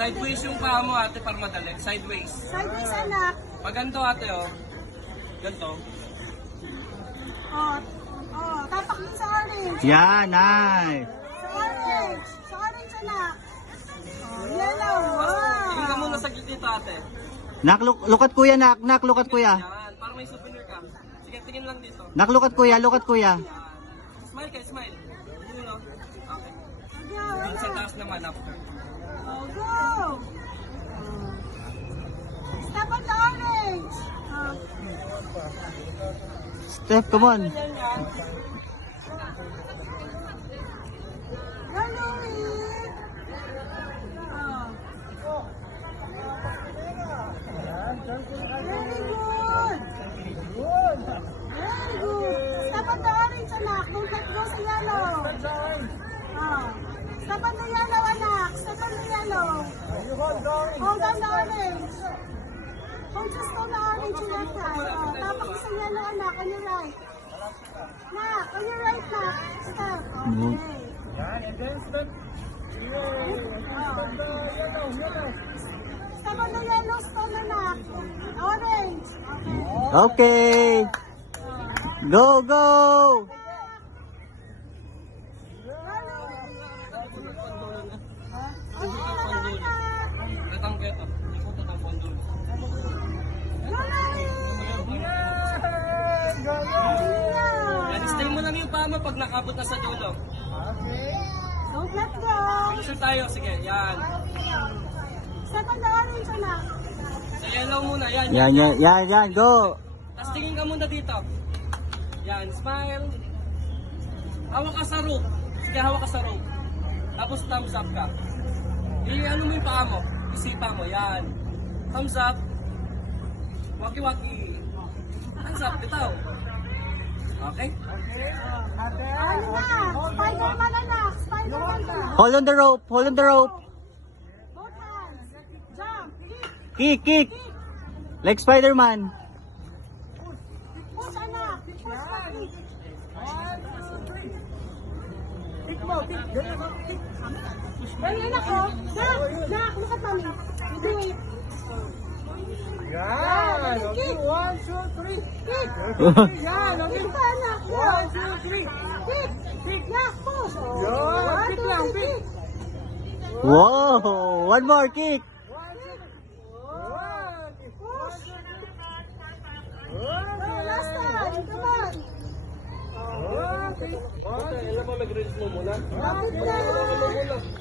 Sideways yung paa mo ate para madali. Sideways. Sideways, anak. Pag ganito ate oh. Ganito. Oh, tapak din sa orange. Yeah, nice. Sa orange. Sa orange, anak. Oh, yellow. Wow. Tingin ka muna sa dito ate. Nak, look at kuya, nak. Nak, look at kuya. Yan. Para may souvenir ka. Sige, tingin lang dito. Nak, look at kuya, look at kuya. Yan. Smile kayo, smile. Uno. Okay. Go, Yung sa anak. taas naman after. Oh, go. Step on the orange. Oh. Steph, come on. Yan yan. Go, Louie. Oh. Very good. Very good. Step on the orange, anak. Don't let go sa yellow. Oh. Step on the yellow, anak. Step on the yellow. Hold on the orange. Hold just on the orange in left hand. Oh, tapak sa yellow, anak. On your right. Nak, on your right, nak. Step. Okay. Step on the yellow stone, anak. Orange. Okay. Okay. Go, go. Retang keto. Ikot ang pondo. Yan, stay mo lang yung paa mo pag nakabot na sa dulo. Don't let go. Finish tayo, sige, yan. Step on the orange, anak. Sa yellow muna, yan. Yan, yan, yan, yan, go. Tapos tingin ka muna dito. Yan, smile. Hawak ka sa rope. Sige, hawak ka sa rope. Tapos thumbs up ka. Ano mo yung paa mo? Isipa mo, yan. Thumbs up. Waki-waki. Thumbs up, bitaw. Okay? Ano na? Spider-Man, anak. Spider-Man ka. Hold on the rope, hold on the rope. Both hands. Jump. Kick, kick. Like Spider-Man. Push, anak. Push, kick. Dali, anak, oh. Nak, look at mommy. You do it. Yan! Okay, 1, 2, 3. Kick. Yan! Okay. Kick pa, anak. 1, 2, 3. Kick. Kick. Nak, push. Yun. One, Kick two, lang, three, kick. kick. Whoa, one more kick. Push. Go, last time. Come on. Okay. Okay, alam mo, mag-release mo muna. Lapit na.